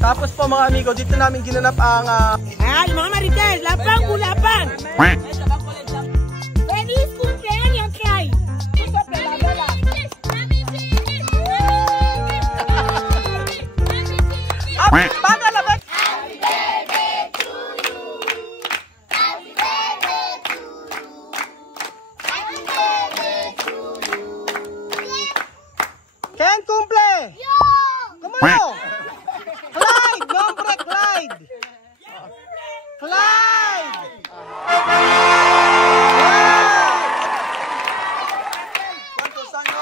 Tapos po mga amigo, dito namin ginanap ang... Ay, mga marites, lapang bulapan! Feliz cumpleaños, Clyde! Ken, cumple! Kumulo! Clyde! Nombre, Clyde! Clyde! ¿Cuántos años?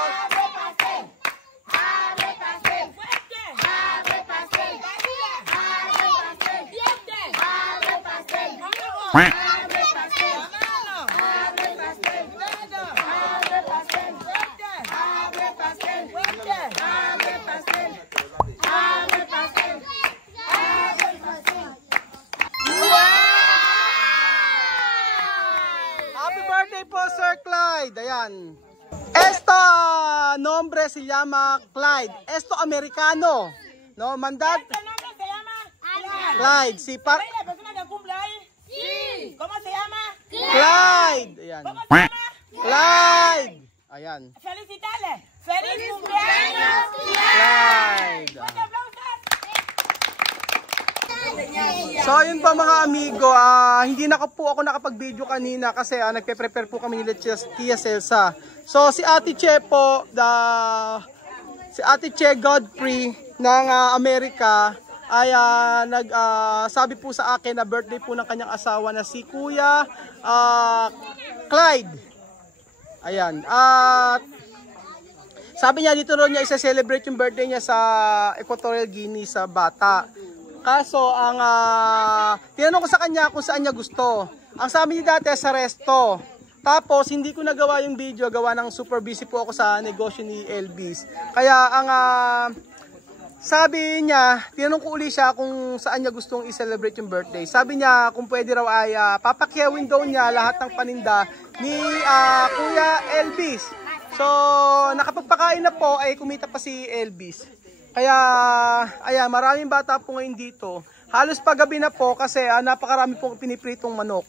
Happy birthday po, Sir Clyde. Ayan. Esto nombre se llama Clyde. Esto americano. No, mandad. Clyde. Si pa. ¿Cómo se llama? Clyde. Ayan. ¿Cómo se llama? Clyde. Ayan. Felicitarle. ¡Feliz cumpleaños, Clyde. ¡Fuerte aplausos! So ayun pa mga amigo, hindi na po ako nakapag-video kanina kasi nagpe-prepare po kami ni Tia Celsa. So si Ate Che po, si Ate Che Godfrey ng Amerika ay sabi po sa akin na birthday po ng kanyang asawa na si Kuya Clyde. Ayan. At sabi niya dito ron niya isa-celebrate yung birthday niya sa Equatorial Guinea sa Bata. Kaso ang tinanong ko sa kanya kung saan niya gusto. Ang sabi niya dati sa resto. Tapos hindi ko nagawa yung video, gawa ng super busy po ako sa negosyo ni Elvis. Kaya ang sabi niya, tinanong ko uli siya kung saan niya gustong i-celebrate yung birthday. Sabi niya kung pwede raw ay papakyawin daw niya lahat ng paninda ni Kuya Elvis. So nakapagpakain na po ay kumita pa si Elvis. Kaya ayan, maraming bata po ngayon dito. Halos paggabi na po kasi napakarami pong pinipritong manok.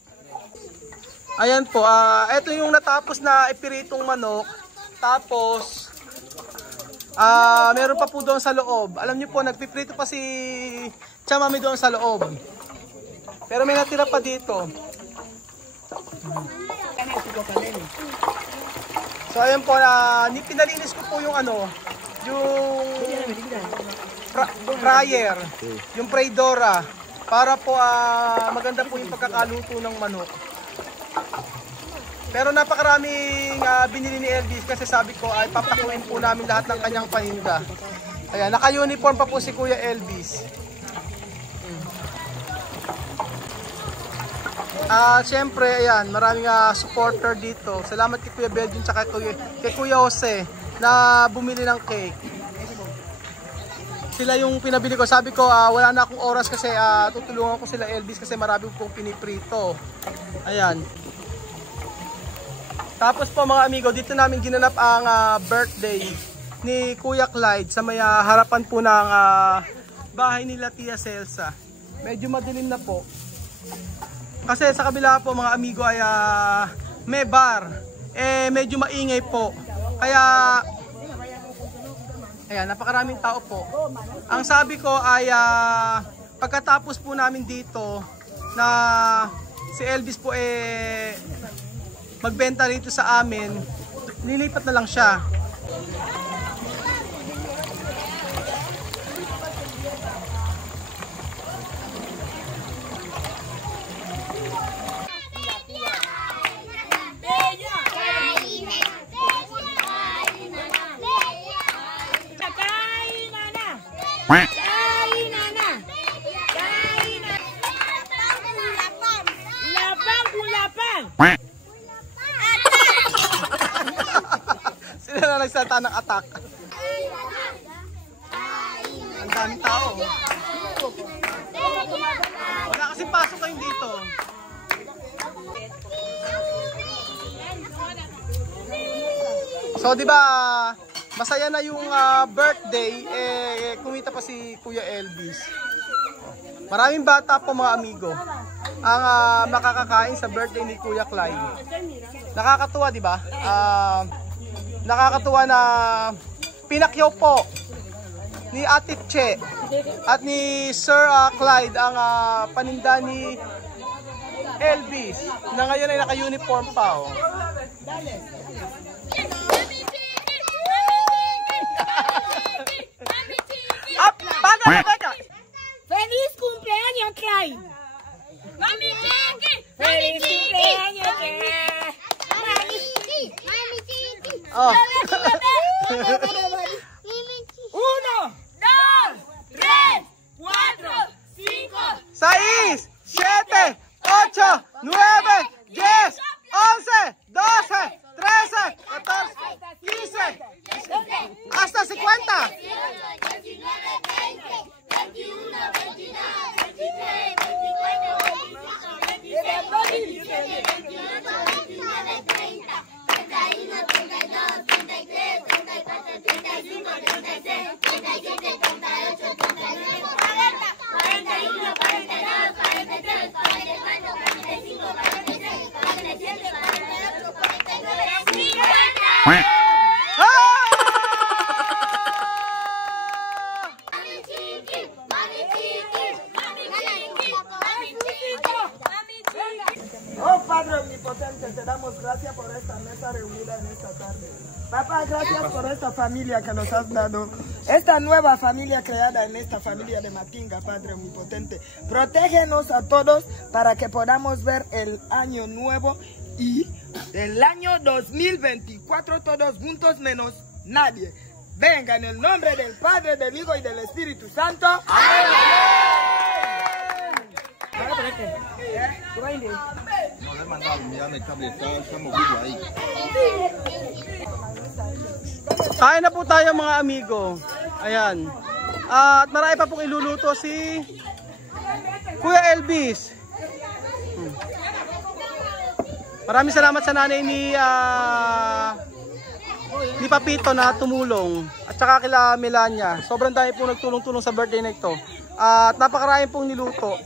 Ayan po, ito yung natapos na ipiritong manok. Tapos meron pa po doon sa loob. Alam niyo po, nagpiprito pa si Chamami doon sa loob. Pero may natira pa dito. So ayan po, pinalinis ko po yung yung fryer, yung Praydora, para po maganda po yung pagkakaluto ng manok. Pero napakaraming binili ni Elvis kasi sabi ko ay papakuin po namin lahat ng kanyang paninda. Ayan, naka-uniform pa po si Kuya Elvis. Siyempre, ayan, maraming supporter dito. Salamat kay Kuya Belgium at kay Kuya Jose na bumili ng cake. Sila yung pinabili ko. Sabi ko, wala na akong oras kasi tutulungan ko sila Elvis kasi marami pong piniprito. Ayan. Tapos po mga amigo, dito namin ginanap ang birthday ni Kuya Clyde sa may harapan po ng bahay nila Tia Celsa. Medyo madilim na po. Kasi sa kabila po mga amigo ay may bar. Medyo maingay po. Kaya ayan, napakaraming tao po. Ang sabi ko ay pagkatapos po namin dito na si Elvis po magbenta rito sa amin, nilipat na lang siya. Sila na nagsalita ng attack. Ang daming tao. Wala kasi pasok kayo dito. So di ba masaya na yung birthday, kumita pa si Kuya Elvis. Maraming bata po mga amigo ang makakakain sa birthday ni Kuya Clyde. Nakakatuwa, di ba? Nakakatuwa na pinakyaw po ni Ate Che at ni Sir Clyde ang paninda ni Elvis na ngayon ay naka-uniform pa. Oh. Feliz cumpleaños, Clyde. Mami Chiqui. Feliz cumpleaños, Clyde. Mami Chiqui. Mami Chiqui. Oh. 1, 2, 3, 4, 5, 6, 7, 8, 9, 10, 11, 12, 13, 14, 15, hasta 50. Oh Padre Omnipotente, te damos gracias por esta mesa reunida en esta tarde. Papá, gracias por esta familia que nos has dado. Esta nueva familia creada en esta familia de Matinga, Padre Omnipotente. Protégenos a todos para que podamos ver el año nuevo y el año 2024 todos juntos menos nadie. Venga en el nombre del Padre, del Hijo y del Espíritu Santo. ¡Amén! Kain na po tayo mga amigo. Ayan. At marami pa pong iluluto si Kuya Elvis. Maraming salamat sa nanay ni Papito na tumulong. At saka kila Melania. Sobrang dami pong nagtulong-tulong sa birthday na ito. At napakarami pong niluto.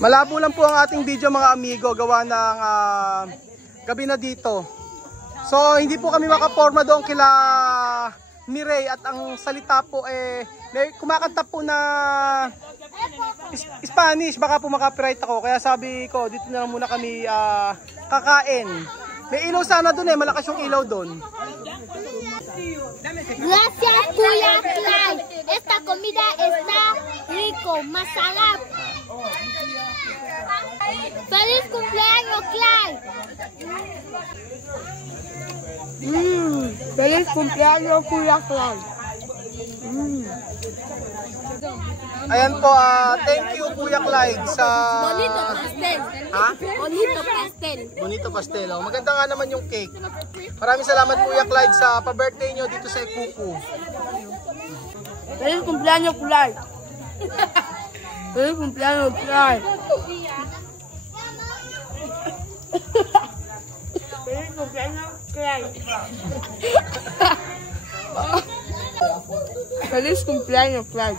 Malabo lang po ang ating video mga amigo, gawa ng gabi na dito. So hindi po kami makaporma doon kila Mireille at ang salita po may kumakanta po na Spanish, baka po makapiright ako. Kaya sabi ko dito na lang muna kami kakain. May ilaw sana doon malakas yung ilaw doon. Gracias, Kuya Clyde. Esta comida está rico, masarap. Feliz cumpleaños, Clyde. Feliz cumpleaños, Kuya Clyde. Ayan po, thank you Kuya Clyde sa... Bonito pastel. Ha? Bonito pastel. Bonito pastel. Oh. Maganda nga naman yung cake. Maraming salamat Kuya Clyde sa pa-birthday nyo dito sa Kuku. Feliz cumpleaños, Clyde. Feliz cumpleaños, Clyde. Feliz cumpleaños, Clyde. Feliz cumpleaños, Clyde.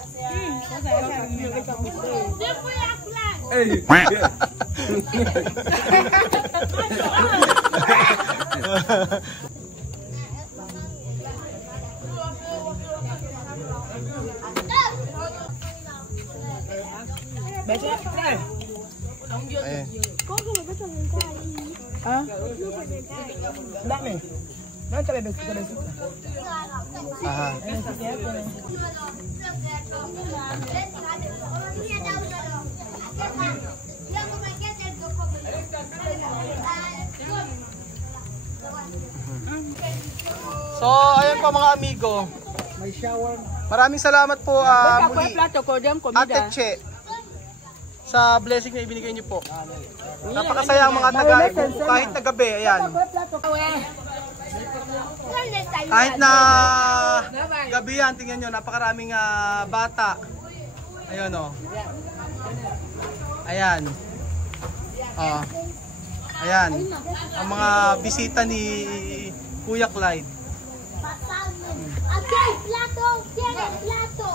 Dame. Dame besito. Aha. So, ayan po mga amigo. May shower. Maraming salamat po muli Ate comida. Che sa blessing na ibinigay niyo po. Napakasaya ang mga taga-Kuku kahit na gabi. Ayan. Kahit na gabi yan, tingnan nyo, napakaraming bata. Ayun o. Ayan. Ayan, ang mga bisita ni Kuya Clyde. Aquí hay plato, tiene plato.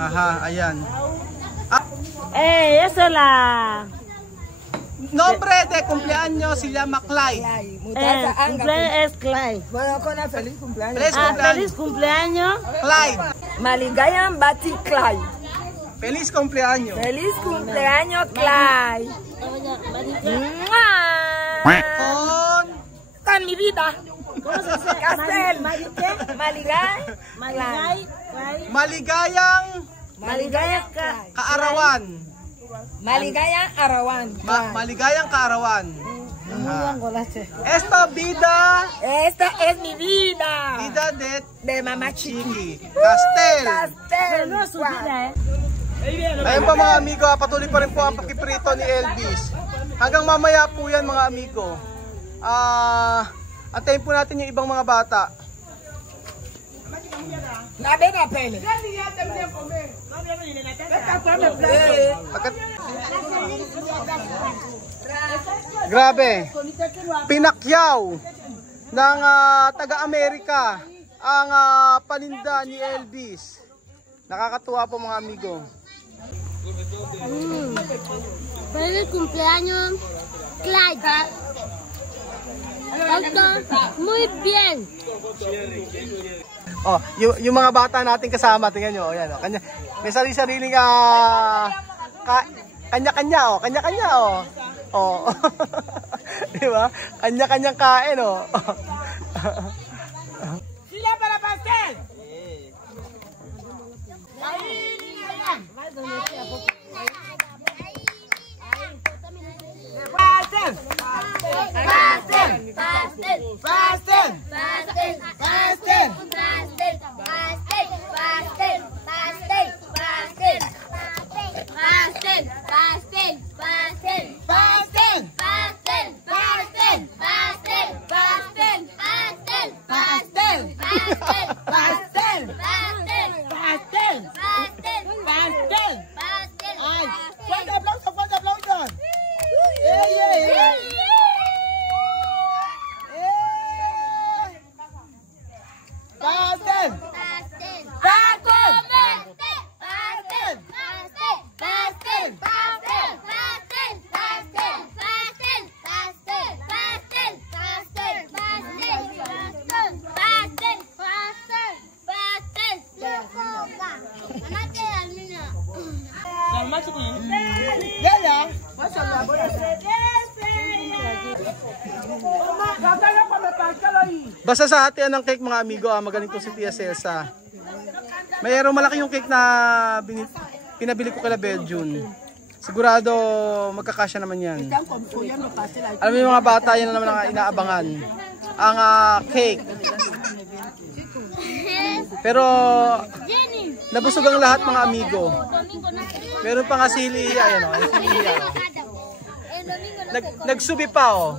Aha, ayan. Eso la. Nombre de cumpleaños se llama Clyde. Cumpleaños es Clyde. Bueno, con la feliz cumpleaños. Feliz cumpleaños. Feliz cumpleaños. Clyde. Maligayan Bati Clyde. Feliz cumpleaños. Feliz cumpleaños, Clyde. Con mi vida. ¿Cómo se dice? Castel. ¿Qué? Maligay. Maligayang Maligaya kaarawan. Maligaya Arawan. Maligayang kaarawan. Esta vida, Esta es mi vida. vida De Mama Chiki. Chiqui. Castel. Castel. No es su vida, Ayun pa mga amigo, patuloy pa rin po ang pakiprito ni Elvis. Hanggang mamaya po yan mga amigo. Antayin po natin yung ibang mga bata. Nabe na pele. Grabe. Pinakyaw ng taga-Amerika ang paninda ni Elvis. Nakakatuwa po mga amigo. Feliz cumpleaños, Clyde. Muy bien. Oh, yung mga bata natin kasama, tingnan nyo, ayan, oh, kanya, may sarili-sariling kanya-kanya, oh, kanya-kanya, oh. Oh. Di ba? Kanya-kanyang kain, oh. Sila para pastel. Pastel. Pastel, pastel, Pastel. pastel, Pastel. pastel, pastel, pastel, pastel, pastel, pastel, pastel, pastel, Pastel. pastel, pastel, pastel, pastel, pastel, Pastel. pastel, Pastel. pastel, Pastel. pastel, Pastel. pastel, Ay, fuerte aplauso, fuerte aplauso. ¡Ey, ey, ey! Pastel. pastel, Pastel. pastel, pastel, pastel, pastel, pastel, pastel, pastel, pastel, pastel, pastel, pastel, pastel, pastel, lefoga. Anate almina. Ya, ya. Basta sa hatian ng cake mga amigo, magaling to si Tia Celsa. Mayroong malaki yung cake na pinabili ko kala Belgium. Sigurado magkakasya naman yan. Alam mo yung mga bata, yan na naman ang inaabangan. Ang cake. Pero nabusog ang lahat mga amigo. Meron pa nga si Hilia, ayan o. Si Hilia. Nagsubi pa o.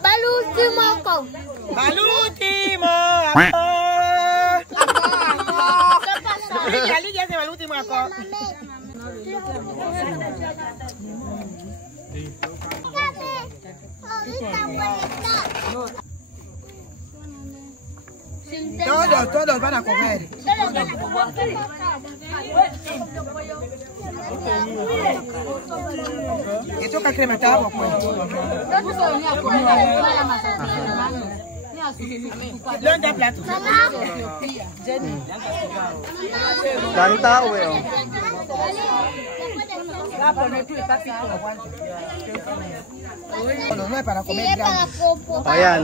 Balúltimo ko. Malúltimo. Liga se malúltimo ako. Todos van a comer. Esto que cremado pues. ¿Dónde plato? Daming tao eh o. No es para comer Para grande. copo. O ayan.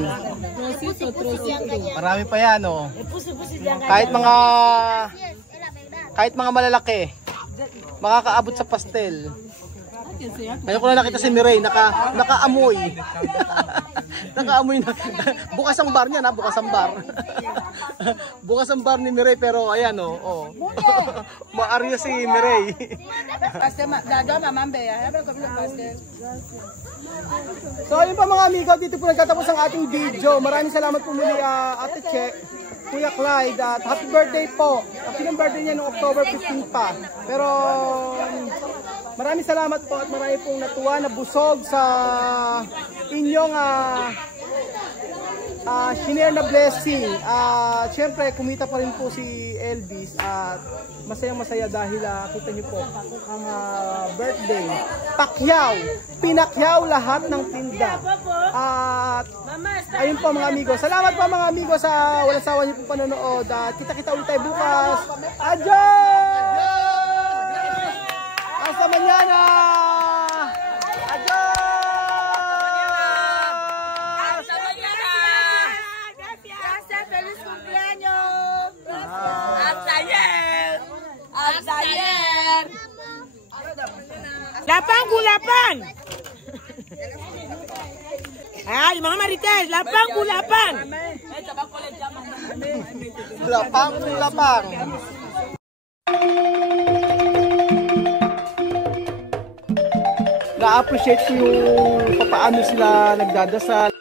Marami pa yan o. Kahit mga malalaki, makakaabot sa pastel. Ngayon ko na nakita si Mireille, nakaamoy. Nakaamoy na. Bukas ang bar niya na, bukas ang bar. Bukas ang bar ni Mireille pero ayan o. Oh. Maarya si Mireille. So ayun pa mga amigo, dito po nagtatapos ang ating video. Maraming salamat po muli Ate Che, Kuya Clyde, at happy birthday po. Happy ng birthday niya noong October 15 pa. Pero Maraming salamat po at marami pong natuwa na busog sa inyong shinare na blessing. Siyempre, kumita pa rin po si Elvis at masayang masaya dahil kita niyo po ang birthday. Pakyaw, pinakyaw lahat ng tinda. At ayun po mga amigo. Salamat po mga amigo sa walang sawa niyo po panonood. Kita-kita ulit tayo bukas. Adios! Hasta mañana! Adios! Feliz cumpleaños. Hasta ayer. Hasta ayer. Lapang gulapan. Ay, mga marites, lapang gulapan. Lapang, lapang. Na-appreciate ko yung paano sila nagdadasal.